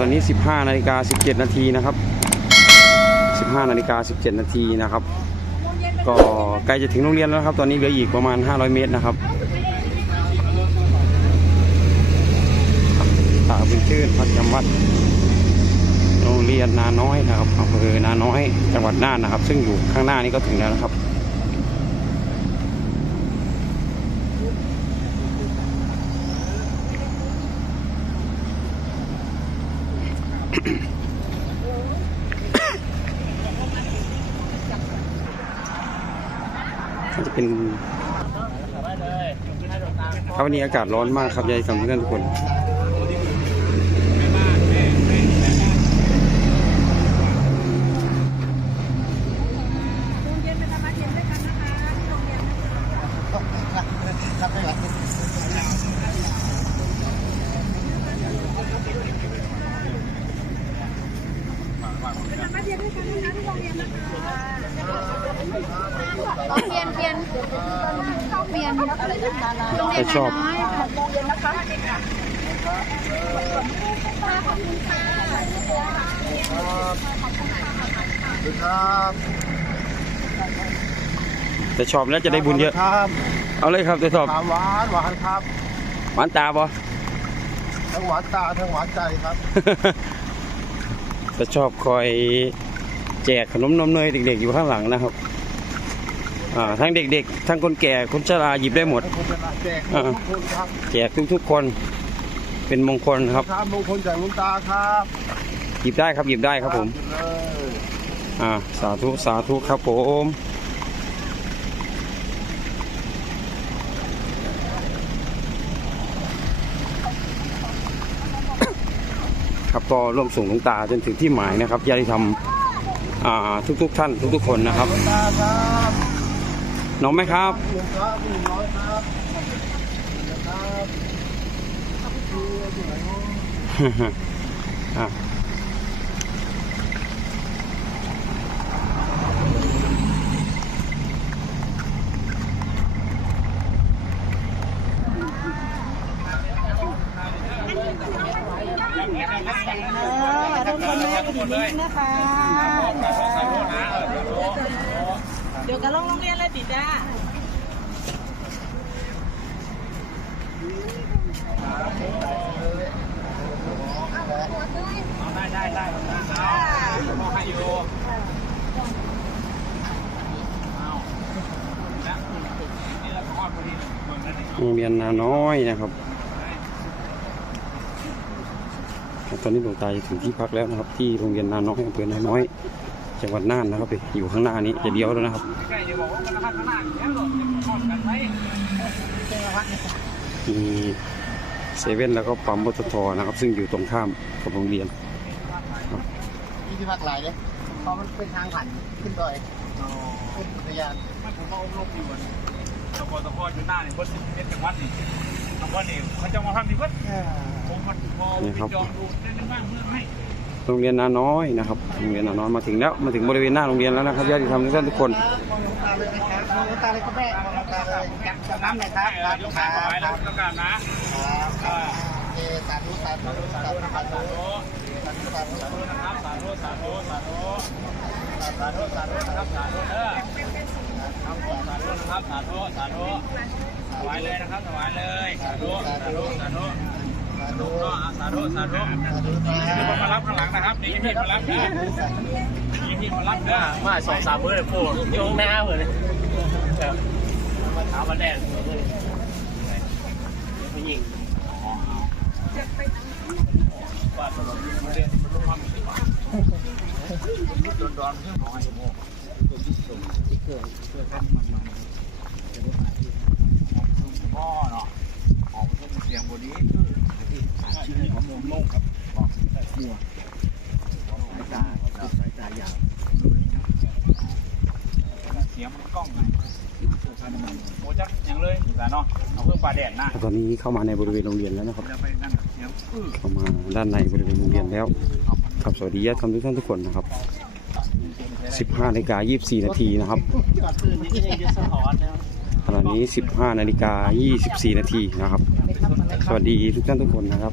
ณะนี้ 15นาฬิกา17 นาทีนะครับ 15นาฬิกา17 นาทีนะครับ ก็ใกล้จะถึงโรงเรียนแล้วครับ ตอนนี้เหลืออีกประมาณ 500 เมตรนะครับตาบุญชื่นพัดจำวัดโรงเรียนนาน้อยนะครับอำเภอนาน้อย จังหวัดน่านนะครับ ซึ่งอยู่ข้างหน้านี้ก็ถึงแล้วนะครับ ก็จะเป็นครับวันนี้อากาศร้อนมากครับยายกับเพื่อนทุกคน ยนเปลี่ยนเปลี่ยนอะไรต่างๆโรงเรียนชอบน้อยค่ะโรงเรียนชอบครับแต่ชอบแล้วจะได้บุญเยอะ ครับเอาเลยครับแต่ชอบ หวานหวานครับ หวานตาบ่ทั้งหวานตาทั้งหวานใจครับจะชอบคอยแจกขนมนมเนยเด็กๆอยู่ข้างหลังนะครับ อ่าทั้งเด็กๆ ทั้งคนแก่คนชราหยิบได้หมด ให้คนจะแจกอ่าทุกคนครับแจกทุกๆคน เป็นมงคลครับ ครับมงคลจากหลุงตาครับหยิบได้ครับหยิบได้ครับผม หยิบเลยอ่าสาธุสาธุครับผมครับก็ร่วมส่งหลวงตาจนถึงที่หมายนะครับญาติธรรมอ่าทุกๆ ท่านทุกๆคนนะครับ หลวงตาครับ น้องไหมครับหลวงตาผู้น้อยครับนะครับดูสวยเนอะอะนะคะ เดี๋ยวกันลงโรงเรียนเลยติจ้าโรงเรียนนาน้อยนะครับ ตอนนี้หลวงตาจะถึงที่พักแล้วนะครับ ที่โรงเรียนนาน้อยอำเภอนาน้อย จังหวัดน่านนะครับอยู่ข้างหน้านี้จะเดียวแล้วนะครับมีเซเว่นแล้วก็ปั๊มปตทนะครับ ซึ่งอยู่ตรงข้ามกับโรงเรียนนี่ที่พักหลายเลยเพราะมันเป็นทางผ่านขึ้นดอยขึ้นอุทยานผมก็อบรมอยู่อะตะโกนตะโกนอยู่หน้านี่เพิ่นเป็นจังหวัดนี่จังหวัดนี่เขาจะมาทำที่เพิ่นผมมันพอนี่ครับจองดูได้เป็นบ้านเมืองให้ โรงเรียนนาน้อยนะครับโรงเรียนนาน้อยมาถึงแล้วมาถึงบริเวณหน้าโรงเรียนแล้วนะครับญาติธรรมทุกท่านทุกคนตาเลยครับมองหลวงตาเลยก็แม่ตาเลยจับน้ำเลยครับยกขาไว้แล้วบต้องการนะครับสาธุสาธุสาธุสาธุโอ้สาธุสาธุสาธุนะครับสาธุสาธุสาธุสาธุสาธุนะครับสาธุเด้อสาธุนะครับสาธุสาธุถวายเลยนะครับถวายเลยสาธุสาธุสาธุ ธุสาธุสาธุสาธุมีคนมารับข้างหลังนะครับนี่พี่มารับนะนี่พี่มารับนะมาสองสามมื้อเลยปู่อยู่ข้างหน้าเหมือนเลยมาถามมาแดงผู้หญิงว่าถนนเรียนรู้ความสิบบาทโดนดอนเรื่องของไอ้โม่ตัวที่ส่งที่เครื่องเพื่อท่านมันมันจะได้หาที่พ่อเนาะของต้องเสียงบดีคือที่ชื่อของมงมงครับบอกมัวสายตาสายตายาวเสียงมันกล้องไง โอ้จักยังเลยอยู่แต่เนาะเอาเพิ่มปลาแดดนะตอนนี้เข้ามาในบริเวณโรงเรียนแล้วนะครับ จะไปนั่นเสียงอื้อเข้ามาด้านในบริเวณโรงเรียนแล้วครับสวัสดีญาติธรรมทุกท่านทุกคนนะครับ 15นาฬิกา24 นาทีนะครับจอดปืนที่นี่จะสะท้อนนะขณะนี้ 15นาฬิกา24 นาทีนะครับ สวัสดีทุกท่านทุกคนนะครับ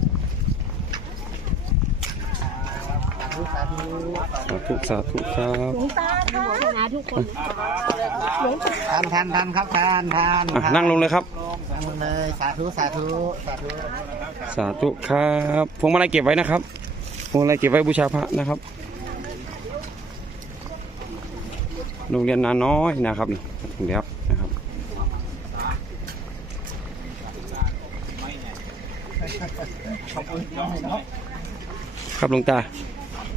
สาธุสาธุสาธุครับนะทุกคนทานทานทานครับทานทานอะนั่งลงเลยครับ นั่งลงเลยสาธุสาธุสาธุสาธุครับพวงมาลัยเก็บไว้นะครับพวงมาลัยเก็บไว้บูชาพระนะครับ โรงเรียนนาน้อยนะครับนี่ถึงแล้วนะครับขอบคุณน้องหน่อยครับหลวงตา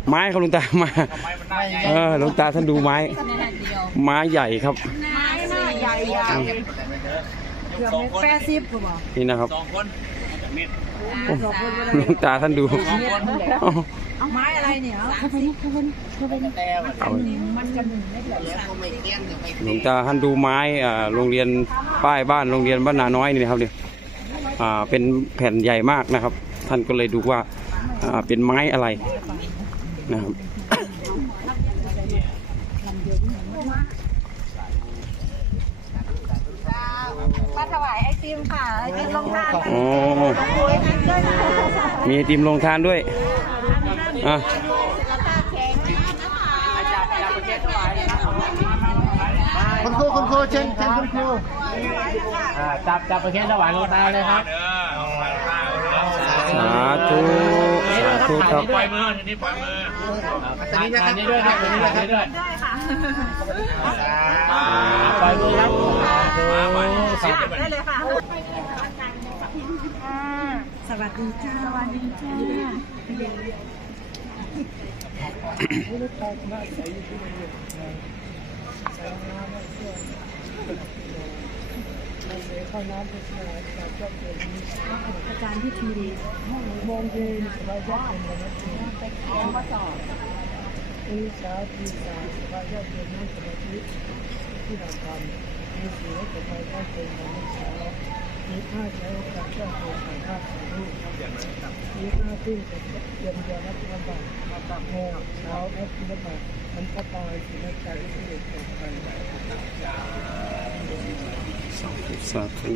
ไม้ครับหลวงตามาทำไมมันน่าใหญ่เออหลวงตาท่านดูไม้ ไม้ใหญ่ครับ ใหญ่ใหญ่สองคนแปดสิบผมบอกนี่นะครับสองคนจากเม็ดโอ้หลวงตาท่านดูสองคนอ๋อเอาไม้อะไรเนี่ยเข้าไปนี่เข้าไปนี่เข้าไปนี่เอามันจะหนึ่งไม่เหลือหลวงตาท่านดูไม้อ่าโรงเรียนป้ายบ้านโรงเรียนบ้านนาน้อยนี่นะครับเนี่ยอ่าเป็นแผ่นใหญ่มากนะครับ ท่านก็เลยดูว่าอ่าเป็นไม้อะไร นะครับมาถวายไอติมค่ะไอติมลงทานโอ้มีไอติมลงทานด้วยอะคุณครูคุณครูเชิญเชิญคุณครูจับจับไปแค่ถวายลงตาเลยครับสาธุ สาธุครับ ปล่อยมือทีนี้ปล่อยมือตอนนี้นะครับนี้ด้วยครับนี้ด้วยนี้ด้วยปล่อยมือครับมาปล่อยมือสิได้เลยค่ะสวัสดีจ้าสวัสดีจ้า อาจารย์พิธีห้องโมองเย็นสบายใจไปเขียนข้อสอบอุสาธิสาวสบายใจเป็นนั่งสมาธิที่เราทำมีเสีกับไปตั้งเป็นในเช้ามีผ้าใช้การแก้ตัวถ่ายภาพถ่ายรูปมีผ้าขึ้นกับเย็นเย็นนักลำบากมาตักโมงเช้าแอปลำบากมันก็ตายสินักใจที่เด็ก สาธุ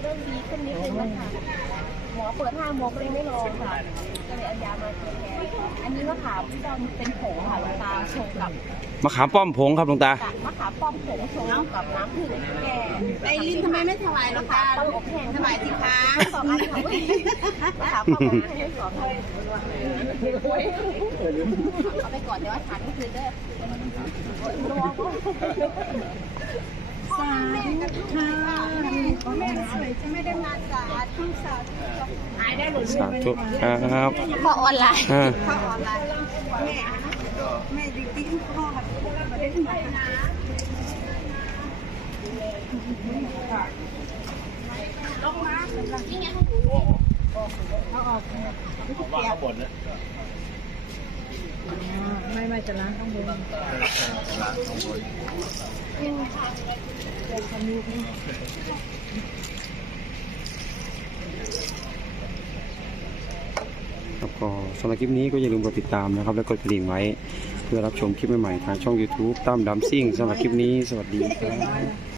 เริ่มดีขึ้นนิดนึงนะคะหมอเปิดห้าโมงก็เลยไม่รอค่ะก็เลยเอายามาแทนอันนี้มะขามป้อมเป็นผงค่ะหลวง ชงกับมะขามป้อมผงครับหลวงตากับมะขามป้อมผงชงกับน้ำผึ้งแก่ไอรินทำไมไม่ถวายหรอคะต้มอบแห้งถวายสิคะสองอันค่ะมะขามป้อมผงให้สองอันเอาไปก่อนเดี๋ยวว่าทานก็คือเด้อสาธุค่ะแม่สวยจะไม่ได้มาสาธุสาธุหายได้หรือสาธุครับพอออนไลน์อ่า พอออนไลน์แม่ แม่จริงๆพ่อแบบประเด็นไหนนะว่าออกเขาบ่นนะไม่ไม่จะล้างข้างบนครับก็สำหรับคลิปนี้ก็อย่าลืมกดติดตามนะครับ และกดกระดิ่งไว้ พื่อรับชมคลิปใหม่ๆทางช่อง YouTube ตั้มดัมซิ่งสำหรับคลิปนี้ สวัสดีครับ